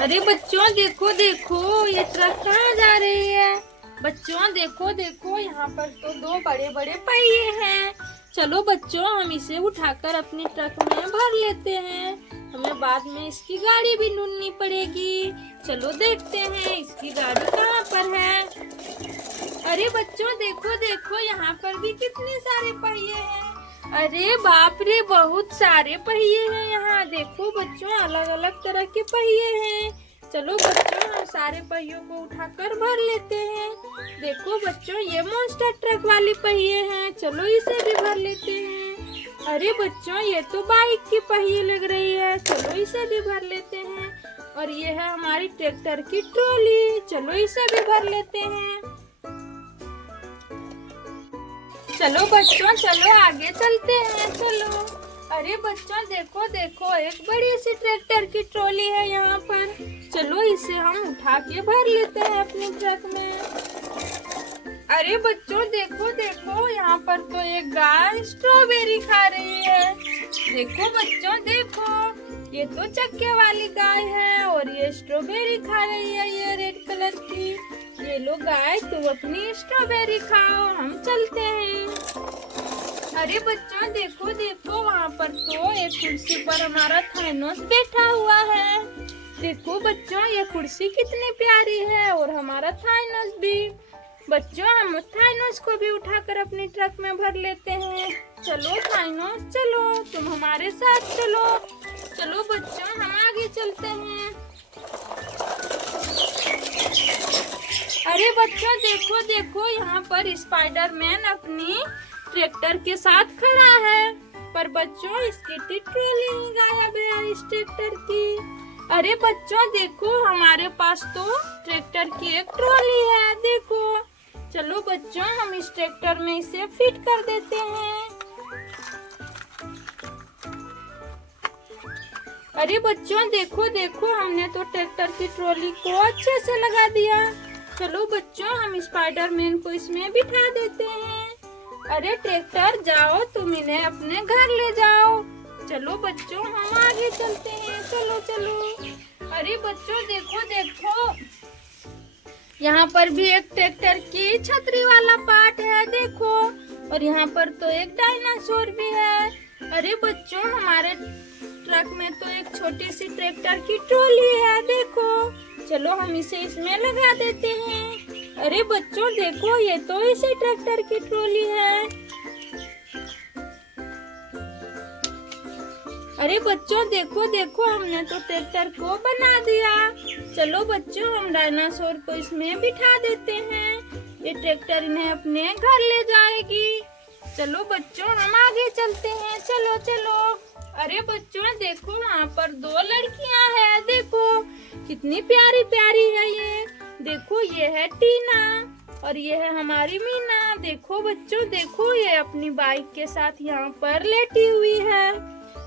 अरे बच्चों देखो देखो, ये ट्रक कहाँ जा रही है। बच्चों देखो देखो, यहाँ पर तो दो बड़े बड़े पहिए हैं। चलो बच्चों, हम इसे उठाकर अपने ट्रक में भर लेते हैं। हमें बाद में इसकी गाड़ी भी ढूंढनी पड़ेगी। चलो देखते हैं इसकी गाड़ी कहाँ पर है। अरे बच्चों देखो देखो, यहाँ पर भी कितने सारे पहिए हैं। अरे बाप रे, बहुत सारे पहिए हैं यहाँ। देखो बच्चों, अलग अलग तरह के पहिए हैं। चलो बच्चों, हम सारे पहियों को उठाकर भर लेते हैं। देखो बच्चों, ये मॉन्स्टर ट्रक वाली पहिए हैं। चलो इसे भी भर लेते हैं। अरे बच्चों, ये तो बाइक की पहिए लग रही है। चलो इसे भी भर लेते हैं। और ये है हमारी ट्रैक्टर की ट्रॉली। चलो इसे भी भर लेते हैं। चलो बच्चों, चलो आगे चलते हैं। चलो। अरे बच्चों देखो देखो, एक बड़ी सी ट्रैक्टर की ट्रॉली है यहाँ पर। चलो इसे हम उठा के भर लेते हैं अपने ट्रक में। अरे बच्चों देखो देखो, यहाँ पर तो एक गाय स्ट्रॉबेरी खा रही है। देखो बच्चों देखो, ये तो चक्के वाली गाय है और ये स्ट्रॉबेरी खा रही है, ये रेड कलर की। ये लो गाय, तुम अपनी स्ट्रॉबेरी खाओ, हम चलते हैं। अरे बच्चों देखो देखो, वहाँ पर तो एक कुर्सी पर हमारा थानोस बैठा हुआ है। देखो बच्चों, ये कुर्सी कितनी प्यारी है और हमारा थानोस भी। बच्चों, हम थानोस को भी उठाकर अपने ट्रक में भर लेते हैं। चलो थानोस, चलो तुम हमारे साथ चलो। चलो बच्चों, हम आगे चलते हैं। अरे बच्चों देखो देखो, यहाँ पर स्पाइडरमैन अपनी ट्रैक्टर के साथ खड़ा है। पर बच्चों, इसकी ट्रॉली ही गायब है इस ट्रैक्टर की। अरे बच्चों देखो, हमारे पास तो ट्रैक्टर की एक ट्रॉली है। देखो, चलो बच्चों, हम इस ट्रैक्टर में इसे फिट कर देते हैं। अरे बच्चों देखो देखो, हमने तो ट्रैक्टर की ट्रॉली को अच्छे से लगा दिया। चलो बच्चों, हम स्पाइडरमैन को इसमें बिठा देते हैं। अरे ट्रैक्टर, जाओ तुम इन्हें अपने घर ले जाओ। चलो बच्चों, हम आगे चलते हैं। चलो चलो। अरे बच्चों देखो देखो, यहाँ पर भी एक ट्रैक्टर की छतरी वाला पार्ट है। देखो, और यहाँ पर तो एक डायनासोर भी है। अरे बच्चों, हमारे ट्रक में तो एक छोटी सी ट्रैक्टर की ट्रॉली है। देखो, चलो हम इसे इसमें लगा देते हैं। अरे बच्चों देखो, ये तो इसी ट्रैक्टर की ट्रॉली है। अरे बच्चों देखो देखो, हमने तो ट्रैक्टर को बना दिया। चलो बच्चों, हम डायनासोर को इसमें बिठा देते हैं। ये ट्रैक्टर इन्हें अपने घर ले जाएगी। चलो बच्चों, हम आगे चलते हैं। चलो चलो। अरे बच्चों देखो, वहाँ पर दो लड़कियाँ हैं। देखो कितनी प्यारी प्यारी है ये। देखो, ये है टीना और ये है हमारी मीना। देखो बच्चों देखो, ये अपनी बाइक के साथ यहाँ पर लेटी हुई है।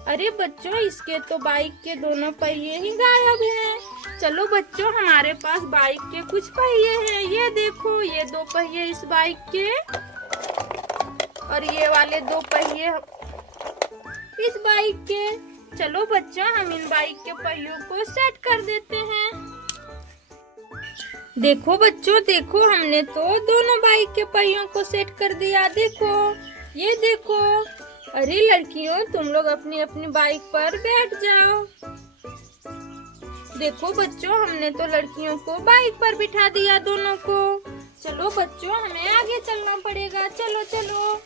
अरे बच्चों, इसके तो बाइक के दोनों पहिए ही गायब हैं। चलो बच्चों, हमारे पास बाइक के कुछ पहिए हैं। ये देखो, ये दो पहिए इस बाइक के और ये वाले दो पहिए इस बाइक के। चलो बच्चों, हम इन बाइक के पहियों को सेट कर देते हैं। देखो बच्चों देखो, हमने तो दोनों बाइक के पहियों को सेट कर दिया। देखो, ये देखो। अरे लड़कियों, तुम लोग अपनी अपनी बाइक पर बैठ जाओ। देखो बच्चों, हमने तो लड़कियों को बाइक पर बिठा दिया दोनों को। चलो बच्चों, हमें आगे चलना पड़ेगा। चलो चलो।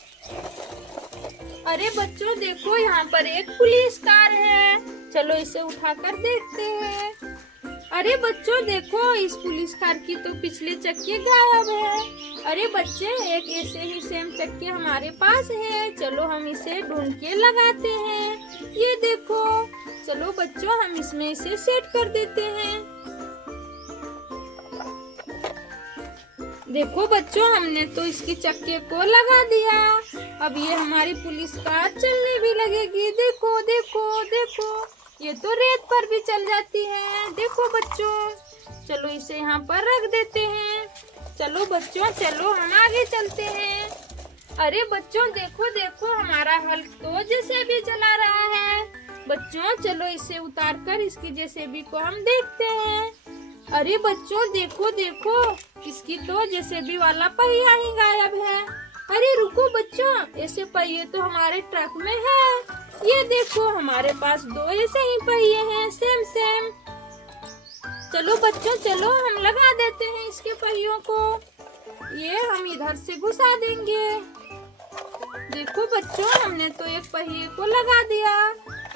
अरे बच्चों देखो, यहाँ पर एक पुलिस कार है। चलो इसे उठाकर देखते हैं। अरे बच्चों देखो, इस पुलिस कार की तो पिछले चक्के गायब है। अरे बच्चे, एक ऐसे ही सेम चक्के हमारे पास है। चलो हम इसे ढूंढ के लगाते हैं। ये देखो। चलो बच्चों, हम इसमें इसे सेट कर देते हैं। देखो बच्चों, हमने तो इसके चक्के को लगा दिया। अब ये हमारी पुलिस कार चलने भी लगेगी। देखो देखो देखो, ये तो रेत पर भी चल जाती है। देखो बच्चों, चलो इसे यहाँ पर रख देते हैं। चलो बच्चों, चलो हम आगे चलते हैं। अरे बच्चों देखो देखो, हमारा हल्क तो जैसे भी चला रहा है। बच्चों चलो इसे उतार कर इसकी जेसीबी को हम देखते हैं। अरे बच्चों देखो देखो, इसकी तो जेसीबी वाला पहिया ही गायब है। अरे रुको बच्चों, ऐसे पहिए तो हमारे ट्रक में है। ये देखो हमारे पास 2 ऐसे ही पहिए हैं, सेम सेम। चलो बच्चों चलो हम लगा देते हैं इसके पहियों को। ये हम इधर से घुसा देंगे। देखो बच्चों, हमने तो एक पहिए को लगा दिया।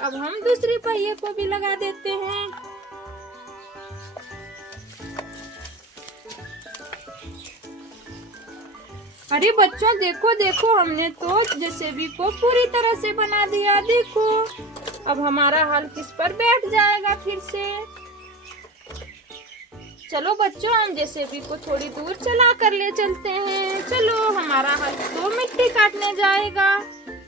अब हम दूसरी पहिए को भी लगा देते हैं। अरे बच्चों देखो देखो, हमने तो जेसीबी को पूरी तरह से बना दिया। देखो अब हमारा हल किस पर बैठ जाएगा फिर से। चलो बच्चों, हम जेसीबी को थोड़ी दूर चला कर ले चलते हैं। चलो हमारा हल तो मिट्टी काटने जाएगा।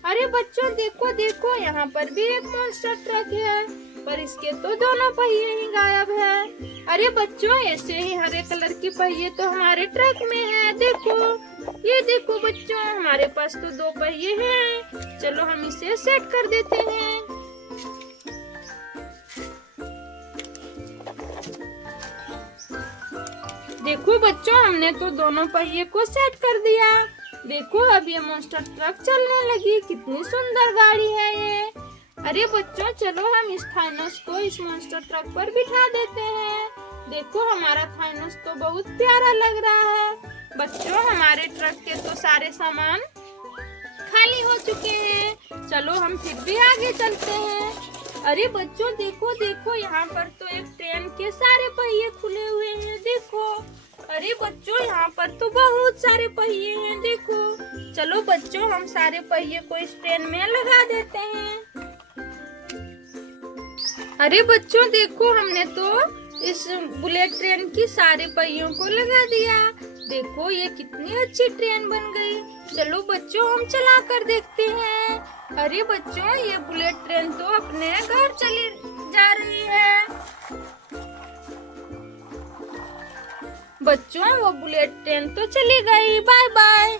अरे बच्चों देखो देखो, यहाँ पर भी एक मॉन्स्टर ट्रक है, पर इसके तो दोनों पहिए ही गायब है। अरे बच्चों, ऐसे ही हरे कलर की पहिए तो हमारे ट्रक में है। देखो ये देखो बच्चों, हमारे पास तो 2 पहिए हैं। चलो हम इसे सेट कर देते हैं। देखो बच्चों, हमने तो दोनों पहिए को सेट कर दिया। देखो अब ये मॉन्स्टर ट्रक चलने लगी। कितनी सुंदर गाड़ी है ये। अरे बच्चों चलो हम इस थाइनोस को इस मॉन्स्टर ट्रक पर बिठा देते हैं। देखो हमारा थाइनोस तो बहुत प्यारा लग रहा है। बच्चों हमारे ट्रक के तो सारे सामान खाली हो चुके हैं। चलो हम फिर भी आगे चलते हैं। अरे बच्चों देखो देखो, यहाँ पर तो एक ट्रेन के सारे पहिए खुले हुए हैं। देखो अरे बच्चों, यहाँ पर तो बहुत सारे पहिए हैं। देखो चलो बच्चों, हम सारे पहिए को इस ट्रेन में लगा देते हैं। अरे बच्चों देखो, हमने तो इस बुलेट ट्रेन की सारे पहियों को लगा दिया। देखो ये कितनी अच्छी ट्रेन बन गई। चलो बच्चों हम चला कर देखते हैं। अरे बच्चों, ये बुलेट ट्रेन तो अपने घर चली जा रही है। बच्चों वो बुलेट ट्रेन तो चली गई। Bye bye.